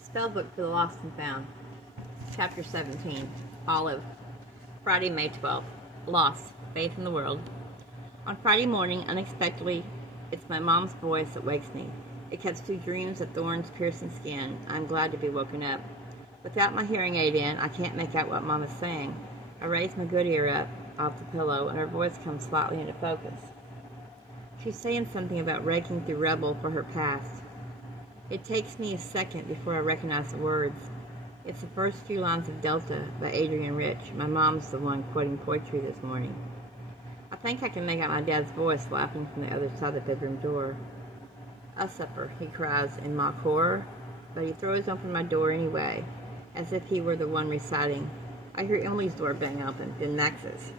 Spellbook for the Lost and Found. Chapter 17. Olive. Friday, May 12th. Lost. Faith in the world. On Friday morning, unexpectedly, it's my mom's voice that wakes me. It cuts through dreams of thorns piercing skin. I'm glad to be woken up. Without my hearing aid in, I can't make out what Mom is saying. I raise my good ear up off the pillow, and her voice comes slightly into focus. She's saying something about raking through rubble for her past. It takes me a second before I recognize the words. It's the first few lines of Delta by Adrian Rich. My mom's the one quoting poetry this morning. I think I can make out my dad's voice laughing from the other side of the bedroom door. "A supper," he cries in mock horror, but he throws open my door anyway, as if he were the one reciting. I hear Emily's door bang open, then Max's.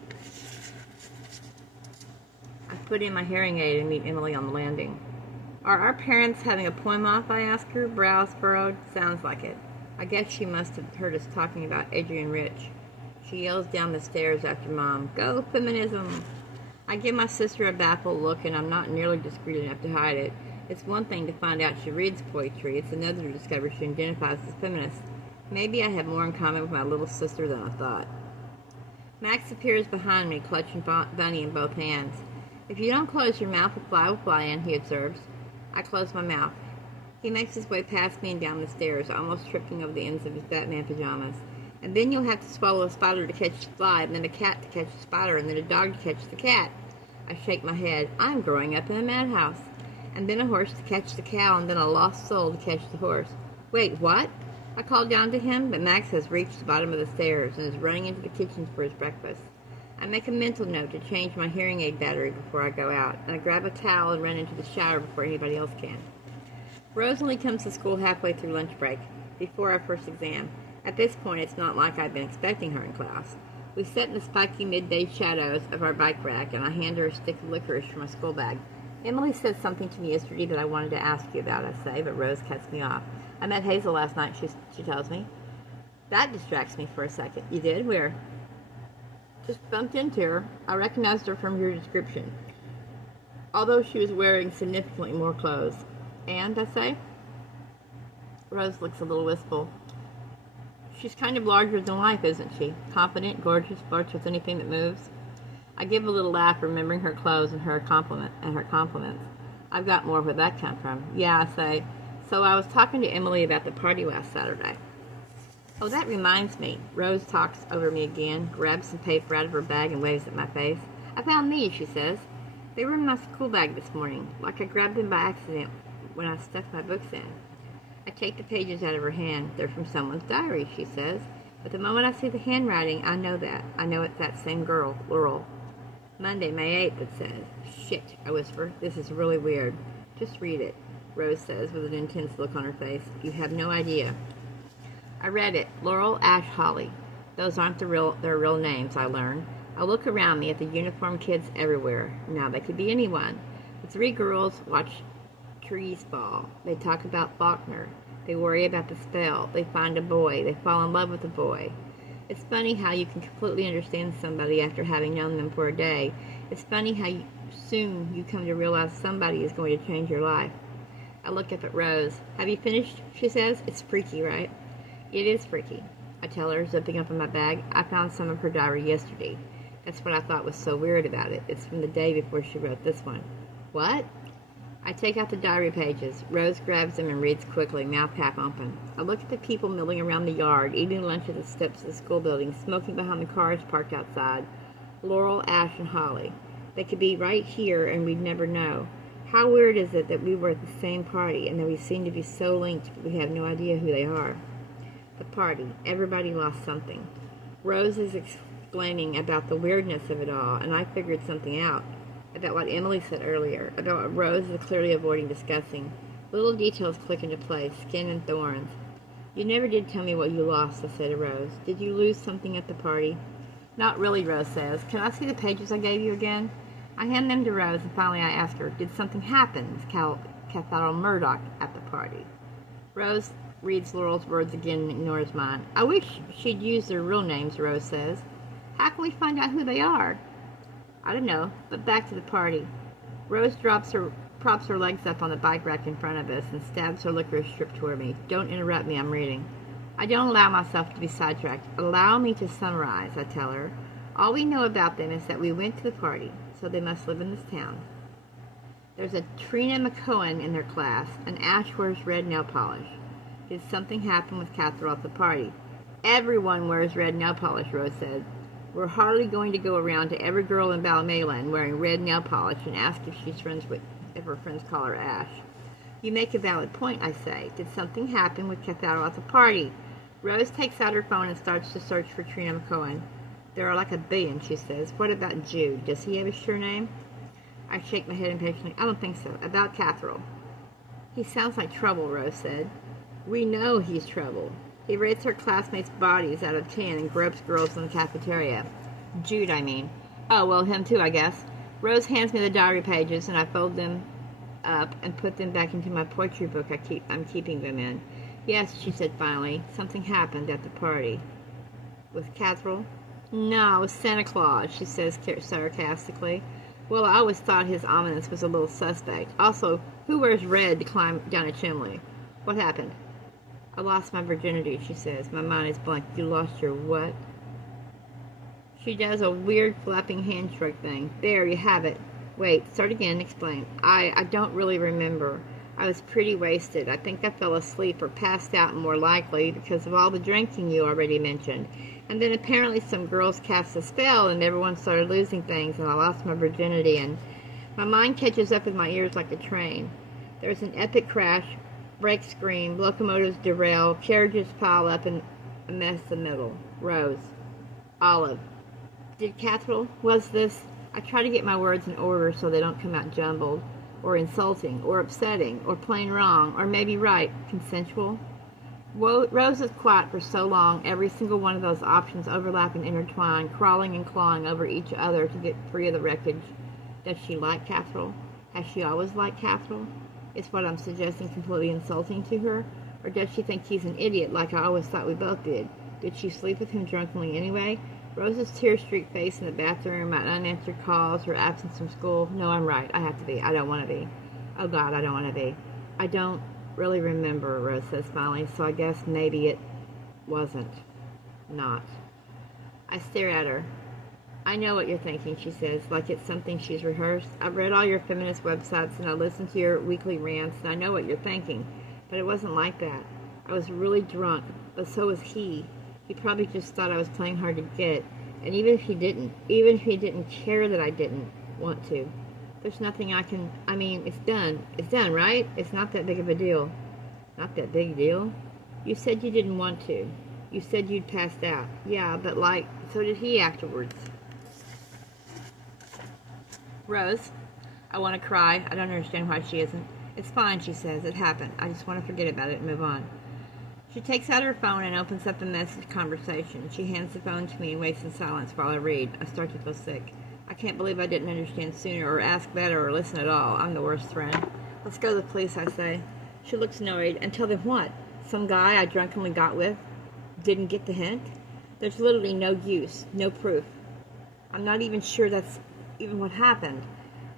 I put in my hearing aid and meet Emily on the landing. "Are our parents having a poem-off?" I ask her, brows furrowed. Sounds like it. I guess she must have heard us talking about Adrian Rich. She yells down the stairs after Mom, "Go, feminism!" I give my sister a baffled look, and I'm not nearly discreet enough to hide it. It's one thing to find out she reads poetry. It's another to discover she identifies as feminist. Maybe I have more in common with my little sister than I thought. Max appears behind me, clutching Bunny in both hands. "If you don't close your mouth, a fly will fly in," he observes. I close my mouth. He makes his way past me and down the stairs, almost tripping over the ends of his Batman pajamas. "And then you'll have to swallow a spider to catch the fly, and then a cat to catch the spider, and then a dog to catch the cat." I shake my head. I'm growing up in a madhouse. "And then a horse to catch the cow, and then a lost soul to catch the horse." "Wait, what?" I call down to him, but Max has reached the bottom of the stairs and is running into the kitchen for his breakfast. I make a mental note to change my hearing aid battery before I go out, and I grab a towel and run into the shower before anybody else can. Rosalie comes to school halfway through lunch break, before our first exam. At this point, it's not like I've been expecting her in class. We sit in the spiky midday shadows of our bike rack, and I hand her a stick of licorice from my school bag. "Emily said something to me yesterday that I wanted to ask you about," I say, but Rose cuts me off. "I met Hazel last night," she tells me. That distracts me for a second. "You did? Where?" "Just bumped into her. I recognized her from your description, although she was wearing significantly more clothes." "And?" I say. Rose looks a little wistful. "She's kind of larger than life, isn't she? Confident, gorgeous, flirts with anything that moves." I give a little laugh, remembering her clothes and her compliments. I've got more where that come from. "Yeah," I say. "So I was talking to Emily about the party last Saturday." "Oh, that reminds me." Rose talks over me again, grabs some paper out of her bag and waves at my face. "I found these," she says. "They were in my school bag this morning, like I grabbed them by accident when I stuffed my books in." I take the pages out of her hand. "They're from someone's diary," she says. But the moment I see the handwriting, I know that. I know it's that same girl, Laurel. "Monday, May 8th, it says." "Shit," I whisper. "This is really weird." "Just read it," Rose says with an intense look on her face. "You have no idea." I read it. Laurel, Ash, Holly. Those aren't their real names, I learned. I look around me at the uniformed kids everywhere. Now they could be anyone. The three girls watch trees fall. They talk about Faulkner. They worry about the spell. They find a boy. They fall in love with a boy. It's funny how you can completely understand somebody after having known them for a day. It's funny how soon you come to realize somebody is going to change your life. I look up at Rose. "Have you finished?" she says. "It's freaky, right?" "It is freaky," I tell her, zipping up in my bag. "I found some of her diary yesterday. That's what I thought was so weird about it. It's from the day before she wrote this one." "What?" I take out the diary pages. Rose grabs them and reads quickly, mouth half open. I look at the people milling around the yard, eating lunch at the steps of the school building, smoking behind the cars parked outside. Laurel, Ash, and Holly. They could be right here and we'd never know. How weird is it that we were at the same party and that we seem to be so linked but we have no idea who they are? The party. Everybody lost something. Rose is explaining about the weirdness of it all, and I figured something out. About what Emily said earlier, about what Rose is clearly avoiding discussing. Little details click into place, skin and thorns. "You never did tell me what you lost," I say to Rose. "Did you lose something at the party?" "Not really," Rose says. "Can I see the pages I gave you again?" I hand them to Rose, and finally I ask her, "Did something happen, Miss Cathal Murdoch, at the party?" Rose reads Laurel's words again and ignores mine. "I wish she'd used their real names," Rose says. "How can we find out who they are?" "I don't know, but back to the party." Rose drops her props her legs up on the bike rack in front of us and stabs her licorice strip toward me. Don't interrupt me, I'm reading. I don't allow myself to be sidetracked. Allow me to summarize, I tell her. All we know about them is that we went to the party, so they must live in this town. There's a Trina McCohen in their class, and Ash wears red nail polish. Did something happen with Catherine at the party? Everyone wears red nail polish, Rose said. We're hardly going to go around to every girl in Balmain wearing red nail polish and ask if her friends call her Ash. You make a valid point, I say. Did something happen with Catherine at the party? Rose takes out her phone and starts to search for Trina McCohen. There are like a billion, she says. What about Jude? Does he have a surname? I shake my head impatiently. I don't think so. About Catherine. He sounds like trouble, Rose said. We know he's trouble. He rates her classmates' bodies out of 10 and gropes girls in the cafeteria. Jude, I mean. Oh, well, him too, I guess. Rose hands me the diary pages, and I fold them up and put them back into my poetry book I'm keeping them in. Yes, she said finally. Something happened at the party. With Catherine? No, it was Santa Claus, she says sarcastically. Well, I always thought his ominous was a little suspect. Also, who wears red to climb down a chimney? What happened? I lost my virginity, she says. My mind is blank. You lost your what? She does a weird flapping hand stroke thing. There, you have it. Wait, start again, explain. I don't really remember. I was pretty wasted. I think I fell asleep or passed out more likely because of all the drinking you already mentioned. And then apparently some girls cast a spell and everyone started losing things and I lost my virginity and my mind catches up with my ears like a train. There's an epic crash, brakes scream, locomotives derail, carriages pile up and a mess in the middle. Rose. Olive. Did Catherine? Was this? I try to get my words in order so they don't come out jumbled, or insulting, or upsetting, or plain wrong, or maybe right. Consensual? Rose is quiet for so long, every single one of those options overlap and intertwine, crawling and clawing over each other to get free of the wreckage. Does she like Catherine? Has she always liked Catherine? Is what I'm suggesting completely insulting to her? Or does she think he's an idiot like I always thought we both did? Did she sleep with him drunkenly anyway? Rose's tear-streaked face in the bathroom, my unanswered calls, her absence from school. No, I'm right. I have to be. I don't want to be. Oh, God, I don't want to be. I don't really remember, Rose says finally, so I guess maybe it wasn't. Not. I stare at her. I know what you're thinking, she says, like it's something she's rehearsed. I've read all your feminist websites and I listened to your weekly rants, and I know what you're thinking. But it wasn't like that. I was really drunk, but so was he. He probably just thought I was playing hard to get, and even if he didn't care that I didn't want to, there's nothing I mean, it's done, right? It's not that big of a deal. Not that big a deal? You said you didn't want to. You said you'd passed out. Yeah, but so did he afterwards. Rose, I want to cry. I don't understand why she isn't. It's fine, she says. It happened. I just want to forget about it and move on. She takes out her phone and opens up the message conversation. She hands the phone to me and waits in silence while I read. I start to feel sick. I can't believe I didn't understand sooner or ask better or listen at all. I'm the worst friend. Let's go to the police, I say. She looks annoyed. And tell them what? Some guy I drunkenly got with didn't get the hint? There's literally no use, no proof. I'm not even sure that's even what happened.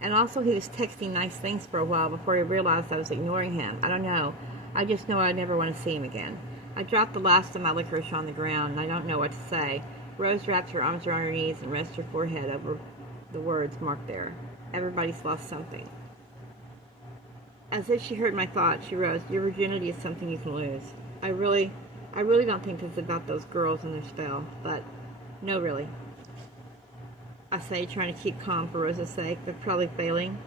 And also he was texting nice things for a while before he realized I was ignoring him. I don't know. I just know I never want to see him again. I dropped the last of my licorice on the ground, and I don't know what to say. Rose wraps her arms around her knees and rests her forehead over the words marked there. Everybody's lost something. As if she heard my thoughts, she rose. Your virginity is something you can lose. I really don't think this is about those girls and their spell, but no, really. I say, trying to keep calm for Rose's sake, but probably failing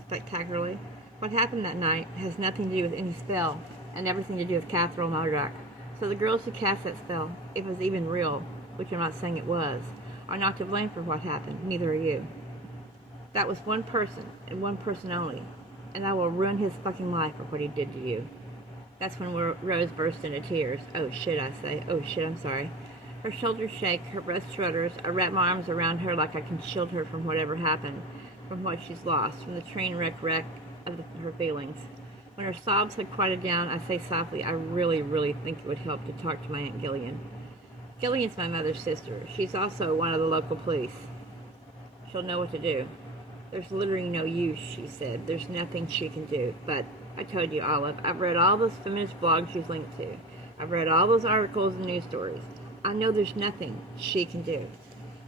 spectacularly. What happened that night has nothing to do with any spell, and everything to do with Catherine Mardock. So the girls who cast that spell, if it was even real, which I'm not saying it was, are not to blame for what happened. Neither are you. That was one person, and one person only, and I will ruin his fucking life for what he did to you. That's when Rose burst into tears. Oh shit, I say. Oh shit, I'm sorry. Her shoulders shake, her breath shudders. I wrap my arms around her like I can shield her from whatever happened, from what she's lost, from the train wreck of her feelings. When her sobs had quieted down, I say softly, I really think it would help to talk to my Aunt Gillian. Gillian's my mother's sister. She's also one of the local police. She'll know what to do. There's literally no use, she said. There's nothing she can do. But I told you, Olive, I've read all those feminist blogs you've linked to. I've read all those articles and news stories. I know there's nothing she can do.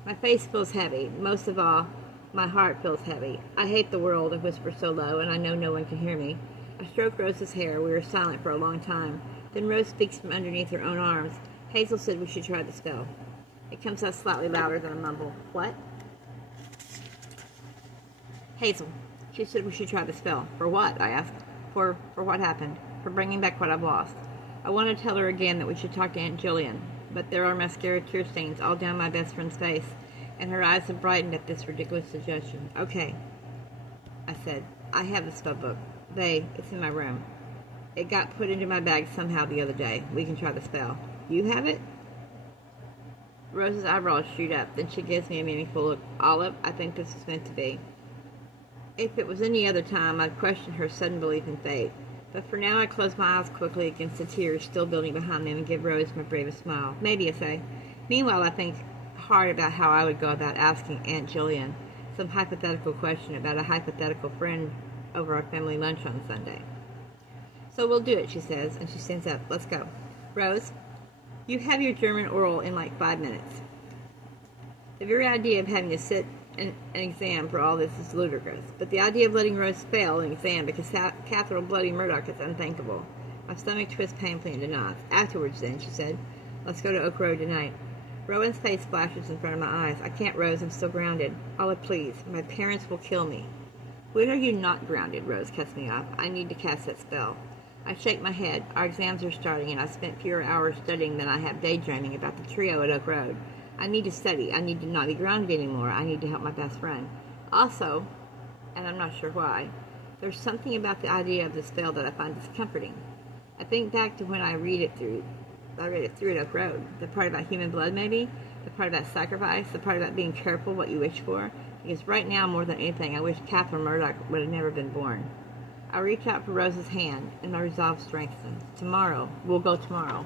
My face feels heavy. Most of all, my heart feels heavy. I hate the world, I whisper so low, and I know no one can hear me. I stroke Rose's hair. We were silent for a long time. Then Rose speaks from underneath her own arms. Hazel said we should try the spell. It comes out slightly louder than a mumble. What? Hazel. She said we should try the spell. For what? I asked. For what happened. For bringing back what I've lost. I want to tell her again that we should talk to Aunt Jillian, but there are mascara tear stains all down my best friend's face, and her eyes have brightened at this ridiculous suggestion. Okay, I said. I have the spellbook. It's in my room. It got put into my bag somehow the other day. We can try the spell. You have it? Rose's eyebrows shoot up. Then she gives me a meaningful look. Olive, I think this is meant to be. If it was any other time, I'd question her sudden belief in fate. But for now, I close my eyes quickly against the tears still building behind them and give Rose my bravest smile. Maybe, I say. Meanwhile, I think hard about how I would go about asking Aunt Jillian some hypothetical question about a hypothetical friend over our family lunch on Sunday. So we'll do it, she says, and she stands up. Let's go. Rose, you have your German oral in like 5 minutes. The very idea of having to sit an exam for all this is ludicrous, but the idea of letting Rose fail an exam because Catherine Bloody Murdoch is unthinkable. My stomach twists painfully into knots. Afterwards, then, she said, let's go to Oak Road tonight. Rowan's face flashes in front of my eyes. I can't, Rose. I'm still grounded. Olive, please. My parents will kill me. When are you not grounded? Rose cuts me off. I need to cast that spell. I shake my head. Our exams are starting, and I've spent fewer hours studying than I have daydreaming about the trio at Oak Road. I need to study. I need to not be grounded anymore. I need to help my best friend. Also, and I'm not sure why, there's something about the idea of the spell that I find discomforting. I think back to when I read it through at Oak Road. The part about human blood, maybe? The part about sacrifice? The part about being careful what you wish for? Because right now, more than anything, I wish Catherine Murdoch would have never been born. I reach out for Rose's hand, and my resolve strengthens. Tomorrow. We'll go tomorrow.